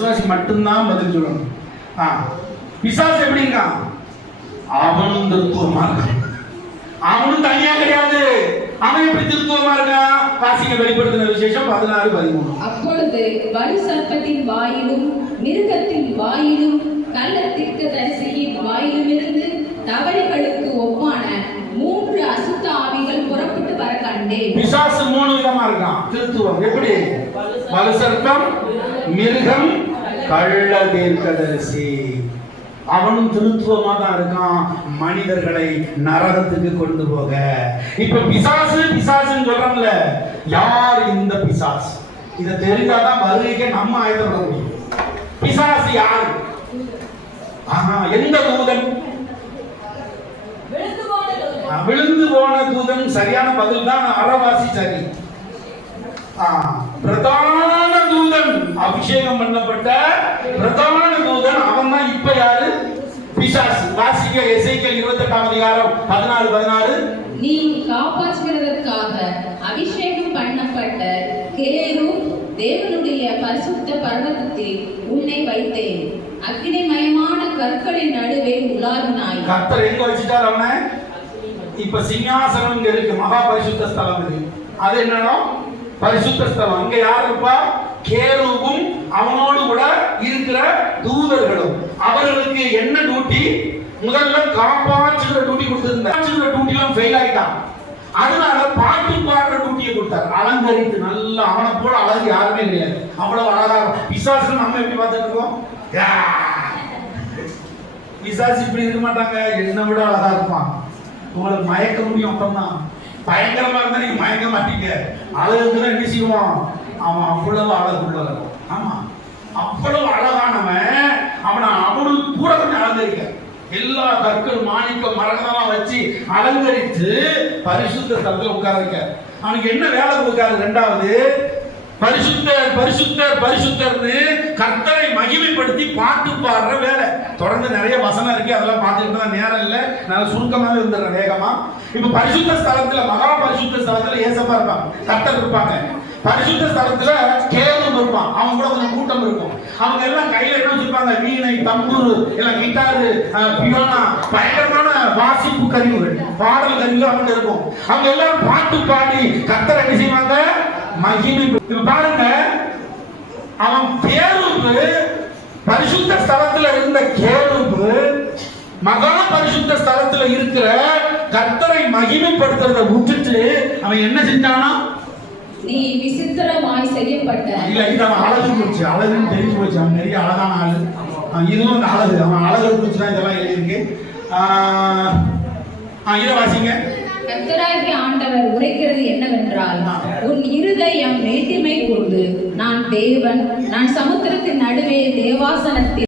விசுவாசி மட்டும்தான் பதில் சொல்லணும். பிசாசு எப்படி இருக்கான்? அவனும் திருத்துவமா இருக்கான். அவனும் தனியா கிடையாது. அவன் எப்படி திருத்துவமா இருக்கான்? வாசிக்க வெளிப்படுத்தின விசேஷம் 16:13. அப்பொழுது வலு சர்ப்பத்தின் வாயிலும் மிருகத்தின் வாயிலும் கள்ள தீர்க்கதரிசியின் வாயிலும் இருந்து தவளைகளுக்கு ஒப்பான 3 அசுத்த ஆவிகள் புறப்பட்டு வர கண்டேன். பிசாசு 3 விதமா இருக்கான். திருத்துவம் எப்படி? வலு சர்ப்பம், மிருகம், கள்ள தீர்க்கதரிசி. அவனும் திருத்துவமா தான் இருக்கான், மனிதர்களை நரகத்துக்கு கொண்டு போக. இப்ப பிசாசு பிசாசுன்னு சொல்றாங்கல்ல, யார் இந்த பிசாசு? இதை தெரிஞ்சாதான் வருகைக்கு நம்ம ஆயத்தப்பட முடியும். பிசாசு யார்? எந்த தூதன்? விழுந்து போன தூதன் சரியான பதில் தான். அறவாசி சரி. பிரதான தூதன், அபிஷேகம் பண்ணப்பட்ட பிரதான தூதன், அவன் தான் இப்ப யாரு? பிசாசு. வாசிக்க எசேக்கியேல் 28:14. நீ காப்பாற்றுகிறதற்காக அபிஷேகம் பண்ணப்பட்ட கேருப் தேவனுடைய பரிசுத்த பர்வதத்தில் உன்னை வைத்தேன். அக்னிமயமான கற்களின் நடுவே உலாவினாய். கர்த்தர் எங்க வச்சிட்டார் அவனை? இப்ப சிங்காசனம் இங்க இருக்கு, மகா பரிசுத்த ஸ்தலம் இது. அது என்னன்னா பரிசுத்த ஸ்தலம். அங்க யார் இருப்பா? கேருபும் அவனோடு கூட இருக்கிற தூதர்களும். அவர்களுக்கு என்ன டியூட்டி? முதல்ல காப்பாற்றுகிற டியூட்டி கொடுத்திருந்தார். டியூட்டிலாம் ஃபெயில் ஆயிட்டான். அதனால பாட்டு பாடுற டியூட்டியை கொடுத்தார். அலங்கரித்து நல்லா, அவனை போல அழகு யாருமே கிடையாது. அவ்வளவு அழகா. பிசாசு நம்ம எப்படி பார்த்துட்டு இருக்கோம்? பிசாசு இப்படி இருக்க மாட்டாங்க, என்ன விட அழகா இருப்பான். உங்களுக்கு மயக்க முடியும். அப்பதான் பயங்கரமா இருந்தா நீங்க மயக்க மாட்டீங்க. அழகுதான் என்ன செய்வான்? அவன் அவ்வளவு அழகுள்ளவன். ஆமா, அவ்வளவு அழகானவன். அவனுக்கு கூட கொஞ்சம் அலங்கரிக்க எல்லா கற்கள், மாணிக்கம், மரகதெல்லாம் வச்சு அலங்கரித்து பரிசுத்த ஸ்தலத்துல உட்கார வைக்க. அவனுக்கு என்ன வேலை கொடுக்காரு? 2வது, பரிசுத்தர் பரிசுத்தர் பரிசுத்தர்னு கர்த்தரை மகிமைப்படுத்தி பாட்டு பாடுற வேலை. தொடர்ந்து நிறைய வசனம் இருக்கு, அதெல்லாம் பார்த்துக்கிட்டு தான் நேரம் இல்லை. நான் சுருக்கமாக இருந்துடுறேன் வேகமா. இப்ப பரிசுத்த ஸ்தலத்துல, மகா பரிசுத்த ஸ்தலத்துல ஏசப்பா இருப்பாங்க, கர்த்தர் இருப்பாங்க. பரிசுத்த ஸ்தலத்துல கேருபு இருப்பான், அவங்க கூட கொஞ்சம் கூட்டம் இருக்கும். அவங்க எல்லாம் கையில என்ன வச்சிருப்பாங்க? வீணை, தம்புரு, எல்லாம் கிட்டாரு, பியானோ, பயங்கரமான வாசிப்பு கருவிகள், பாடல் கருவிகள் அவங்க இருக்கும். அவங்க எல்லாம் பாட்டு பாடி கர்த்தரை என்ன செய்வாங்க? மகிமை. பாருங்க, அவன் கேருபு, பரிசுத்த ஸ்தலத்துல இருந்த கேருபு மகா பரிசுத்த ஸ்தலத்துல இருக்கிற கர்த்தரை மகிமைப்படுத்துறத விட்டுட்டு அவன் என்ன செஞ்சானா? நீ விசித்திரமாய் செய்யப்பட்ட. இல்ல, இது அவன் அழகு போச்சு, அழகுன்னு தெரிஞ்சு போச்சு. அவன் நிறைய அழகான ஆளு. இதுவும் அந்த அழகு, அவன் அழகு குறிச்சு தான் இதெல்லாம் எழுதியிருக்கு. இதை வாசிங்க. கர்த்தராகிய ஆண்டவர் உரைக்கிறது என்னவென்றால், உன் இருதயம் மேட்டிமை கொண்டு நான் தேவன், நான் சமுத்திரத்தின் நடுவே தேவாசனத்தில்